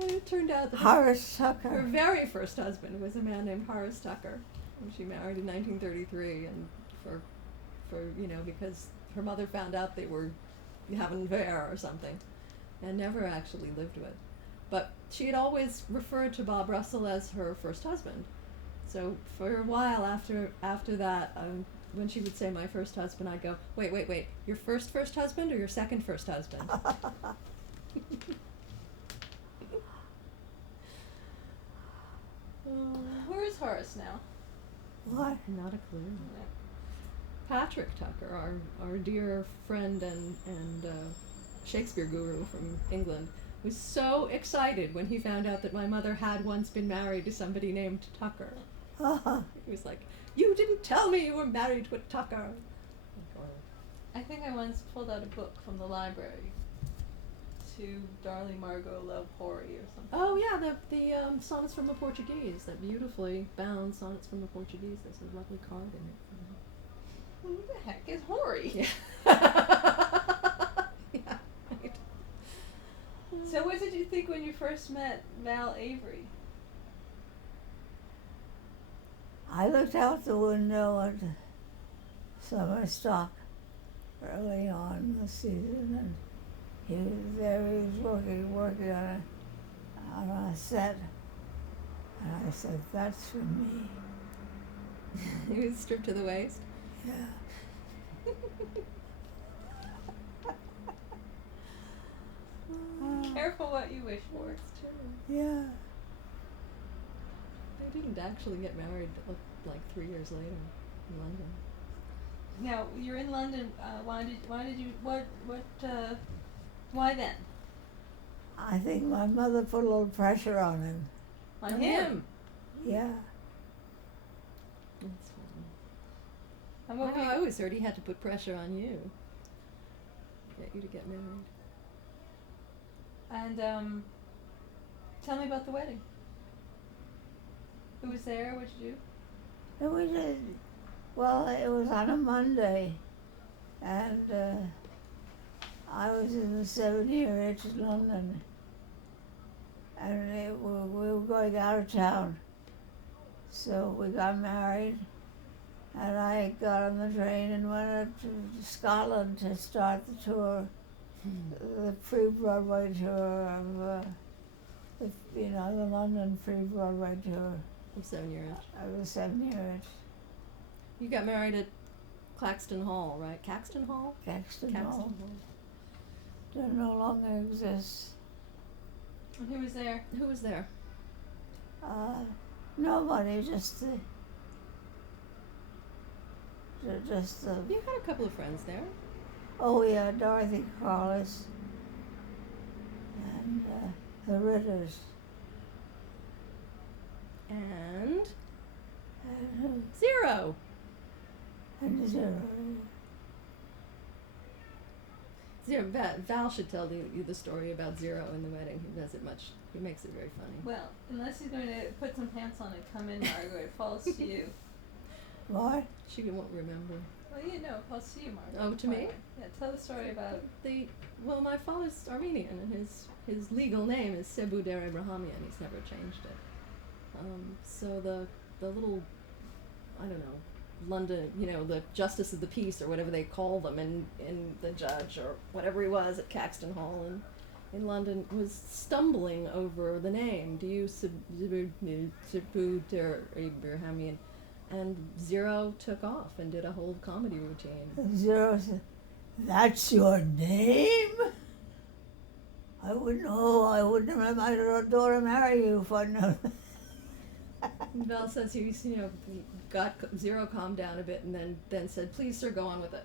And it turned out that Horace her Tucker. very first husband was a man named Horace Tucker, whom she married in 1933, and for because her mother found out they were having an affair or something, and never actually lived with. But she had always referred to Bob Russell as her first husband. So for a while after that, when she would say my first husband, I'd go, wait, your first husband or your second first husband? Where is Horace now? What? Not a clue. Patrick Tucker, our dear friend and Shakespeare guru from England, was so excited when he found out that my mother had once been married to somebody named Tucker. He was like, "You didn't tell me you were married to a Tucker." I think I once pulled out a book from the library. To Darling Margot Love Hoary or something. Oh yeah, the Sonnets from the Portuguese, that beautifully bound Sonnets from the Portuguese. There's a lovely card in it. Who the heck is Hoary? Yeah. Yeah, right. So what did you think when you first met Val Avery? I looked out the window at summer stock early on in the season, and he was there. He was working on a set, and I said, "That's for me." He was stripped to the waist. Yeah. Careful what you wish for. It's true. Yeah. They didn't actually get married like 3 years later in London. Now you're in London. Why then? I think my mother put a little pressure on him. On him. Yeah. That's funny. And what I always heard he had to put pressure on you. Get you to get married. And tell me about the wedding. Who was there? What did you do? And we did. Well, it was on a Monday, and I was in the 7-year itch in London, and we were going out of town. So we got married, and I got on the train and went up to Scotland to start the tour, the pre-Broadway tour of, the London pre-Broadway tour Of 7-year itch. of the 7-year itch. You got married at Claxton Hall, right? Caxton Hall? Caxton Hall. That no longer exists. And who was there? Who was there? Nobody, just the. You had a couple of friends there. Oh yeah, Dorothy Carlos and the Ritters. And And Zero. Zero. Zero. Val should tell you the story about Zero in the wedding. He does it much. He makes it very funny. Well, unless he's going to put some pants on and come in, Margaret, it falls to you. What? She won't remember. Well, you know, it falls to you, Margaret. Oh, to me? Yeah, tell the story about. Well, my father's Armenian, and his legal name is Sebu Der Abrahamian. He's never changed it. So the little, I don't know, London, the Justice of the Peace or whatever they call them, and the judge or whatever he was at Caxton Hall in London was stumbling over the name. Do you Sebu Der Abrahamian? And Zero took off and did a whole comedy routine. Zero said, "That's your name? I wouldn't have my daughter marry you if I'd known." And Val says he got Zero calmed down a bit and then said, "Please, sir, go on with it.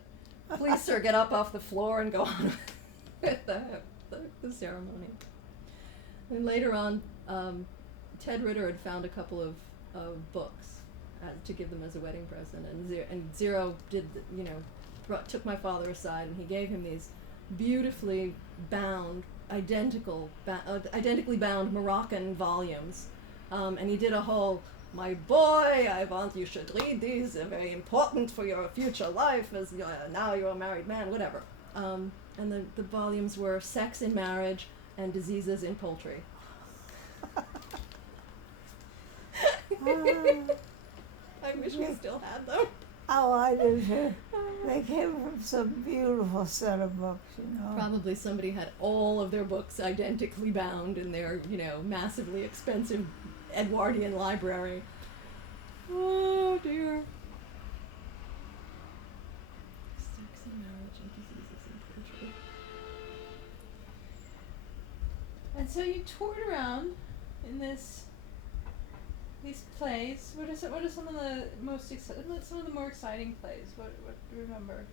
Please, sir, get up off the floor and go on with the ceremony." And later on, Ted Ritter had found a couple of books to give them as a wedding present, and Zero did, took my father aside and he gave him these beautifully bound, identically bound Moroccan volumes. And he did a whole, "My boy, I want you should read these. They're very important for your future life as now you're a married man," whatever. And the volumes were Sex in Marriage and Diseases in Poultry. I wish we still had them. Oh, I do too. They came from some beautiful set of books, you know. Probably somebody had all of their books identically bound in their, massively expensive Edwardian library. Oh dear. Sex and marriage and diseases and poetry. And so you toured around in these plays. What are some of the some of the more exciting plays? What do you remember?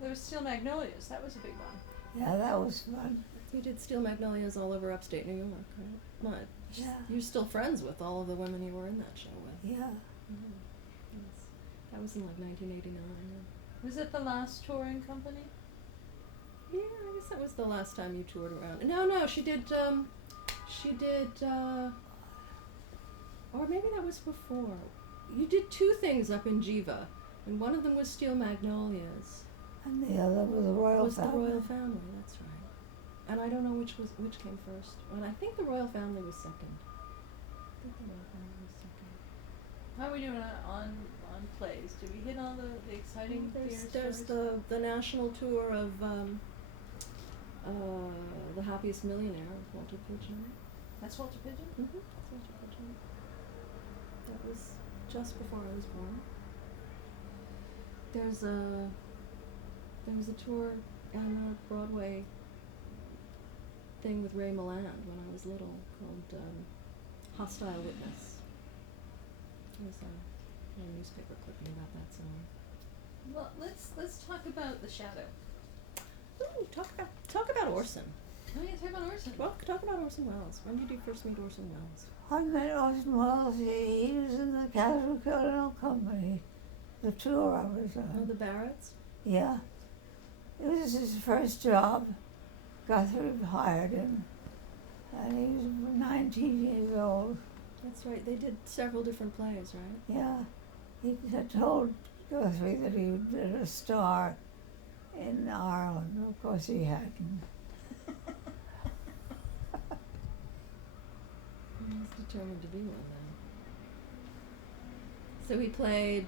There was Steel Magnolias. That was a big one. Yeah, that was fun. You did Steel Magnolias all over upstate New York, right? What? Yeah. You're still friends with all of the women you were in that show with. Yeah. Yes. That was in like 1989. Was it the last touring company? Yeah, I guess that was the last time you toured around. No, she did, or maybe that was before. You did two things up in Jiva, and one of them was Steel Magnolias. And the other was the Royal Family. The Royal Family, that's right. And I don't know which came first. Well, I think the Royal Family was second. How are we doing on plays? Did we hit all the exciting There's stories? the national tour of The Happiest Millionaire with Walter Pidgeon. That's Walter Pidgeon? Mm-hmm. That's Walter Pidgeon. That was just before I was born. There was a tour and a Broadway thing with Ray Milland when I was little called Hostile Witness. There was a newspaper clipping about that song. Well, let's talk about The Shadow. Ooh, talk about Orson. Oh yeah, talk about Orson. Well, talk about Orson Welles. When did you first meet Orson Welles? I met Orson Welles. He was in the Casual Colonel Company, the tour I was on. Oh, the Barretts? Yeah. It was his first job. Guthrie hired him. And he was 19 years old. That's right. They did several different plays, right? Yeah. He had told Guthrie that he would be a star in Ireland. Of course he hadn't. He was determined to be one then. So he played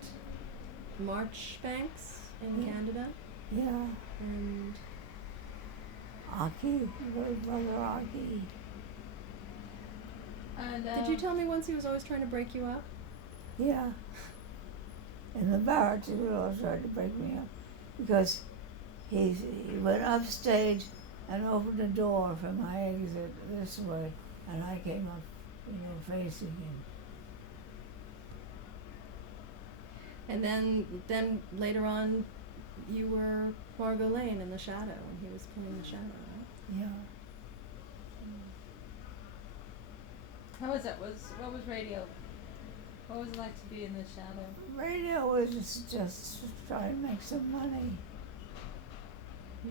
Marchbanks in Yeah. Canada Yeah. and Aki, little brother Aki. And did you tell me once he was always trying to break you up? Yeah. In the Barretts, he would always try to break me up because he went upstage and opened a door for my exit this way, and I came up, facing him. And then later on, you were Margot Lane in The Shadow, and he was playing The Shadow, right? Yeah. how was that? What was radio? What was it like to be in The Shadow? Radio was just trying to make some money. A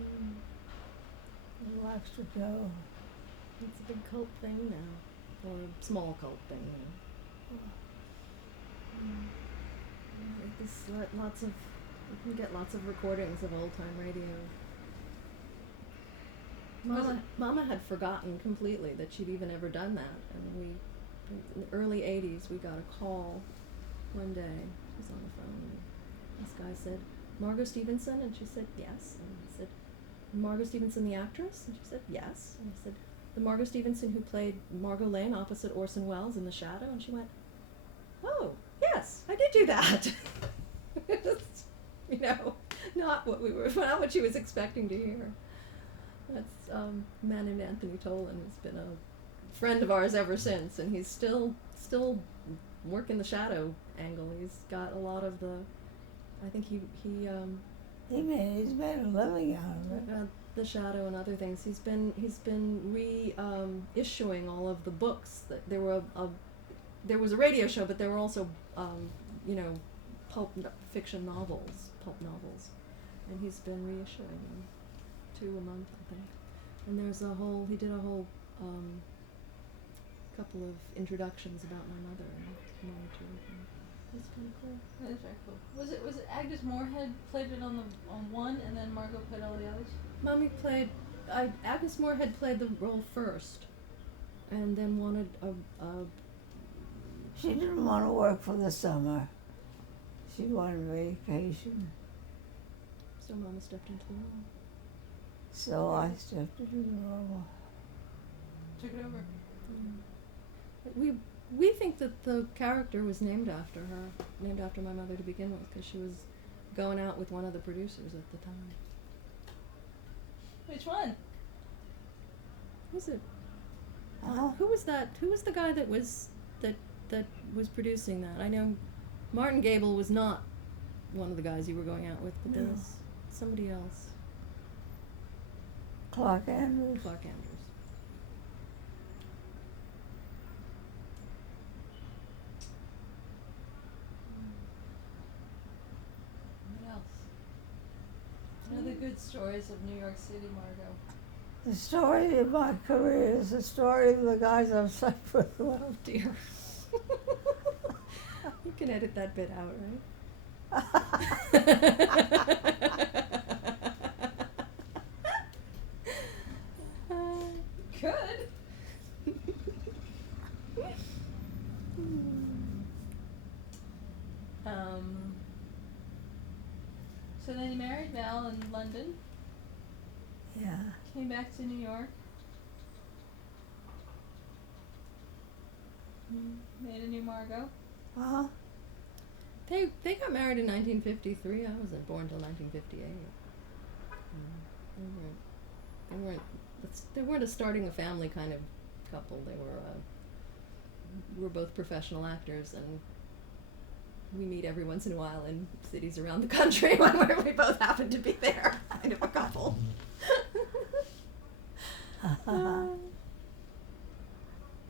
little extra dough. It's a big cult thing now, or a small cult thing now. You can get lots of recordings of old time radio. Mama had forgotten completely that she'd even ever done that, and in the early 80s, we got a call one day. She was on the phone, and this guy said, "Margot Stevenson?" And she said, "Yes." And he said, "Margot Stevenson, the actress?" And she said, "Yes." And he said, "The Margot Stevenson who played Margot Lane opposite Orson Welles in The Shadow?" And she went, "Oh, yes, I did do that." Just, not what she was expecting to hear. That's a man named Anthony Tolan, who's been a friend of ours ever since, and he's still working the Shadow angle. He's got a lot of the, I think he's He's made a living out of it. The Shadow and other things. He's been issuing all of the books. That there was a radio show, but there were also pulp novels, and he's been reissuing them, 2 a month, I think. And he did a whole couple of introductions about my mother and one or two of them. It's kind of cool. That is very cool. Was it Agnes Moorehead played it on one, and then Margot played all the others? Agnes Moorehead played the role first, and then wanted She didn't want to work for the summer. She wanted vacation. So Mama stepped into the role. So I stepped into the role. Took it over. We think that the character was named after her, named after my mother to begin with, because she was going out with one of the producers at the time. Which one? Who's it? Huh? Who was that? Who was the guy that was producing that? I know Martin Gable was not one of the guys you were going out with, but there No. was somebody else. Clark Andrews. Clark Andrews. What else? What are the good stories of New York City, Margot? The story of my career is the story of the guys I've slept with. Oh dear. You can edit that bit out, right? Good. So then you married Val in London, Yeah. came back to New York, made a new Margot. Huh? They got married in 1953. I wasn't born till 1958. They weren't a starting a family kind of couple. They were both professional actors, and we meet every once in a while in cities around the country where we both happen to be there, kind of a couple.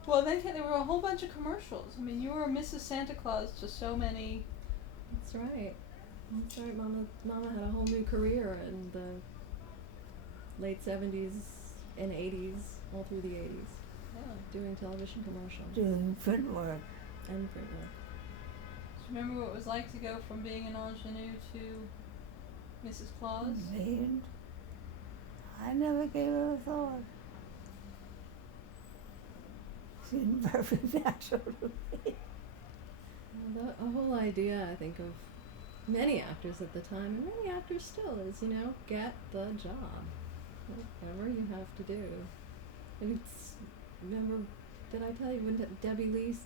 Well, then there were a whole bunch of commercials. I mean, you were Mrs. Santa Claus to so many. That's right. That's right. Mama had a whole new career in the late 70s and 80s, all through the 80s, doing television commercials Doing print work. and print work. Do you remember what it was like to go from being an ingenue to Mrs. Claus? Mean. I never gave it a thought. Seemed perfect natural to me. The whole idea, I think, of many actors at the time, and many actors still, is, get the job. Whatever you have to do. Remember, did I tell you when Debbie Lee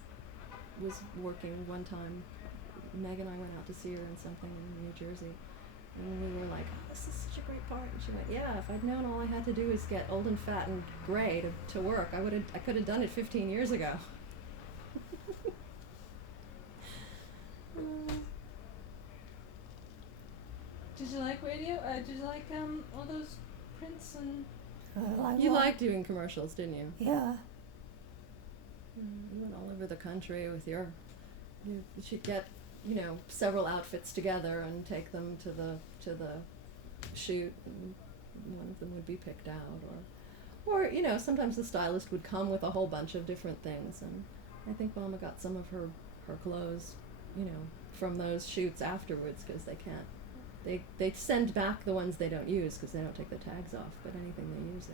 was working one time? Meg and I went out to see her in something in New Jersey, and we were like, "Oh, this is such a great part." And she went, "Yeah, if I'd known all I had to do is get old and fat and gray to work, I could have done it 15 years ago." Did you like radio? Did you like all those prints and? You liked doing commercials, didn't you? Yeah. You went all over the country with you should get, several outfits together and take them to the shoot, and one of them would be picked out, or sometimes the stylist would come with a whole bunch of different things, and I think Mama got some of her clothes, from those shoots afterwards, because they send back the ones they don't use because they don't take the tags off, but anything they use they